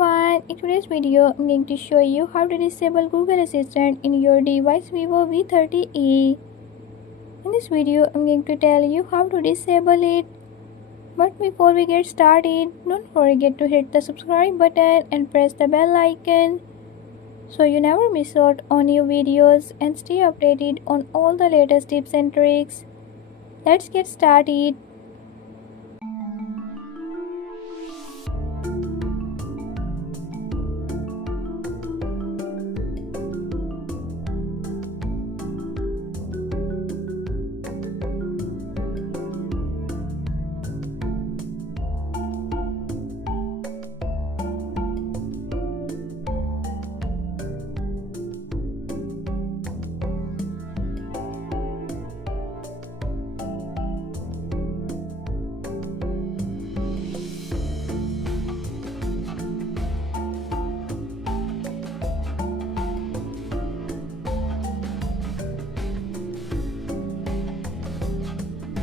everyone, in today's video I'm going to show you how to disable Google Assistant in your device Vivo V30e. In this video I'm going to tell you how to disable it. But before we get started, don't forget to hit the subscribe button and press the bell icon so you never miss out on new videos and stay updated on all the latest tips and tricks. Let's get started.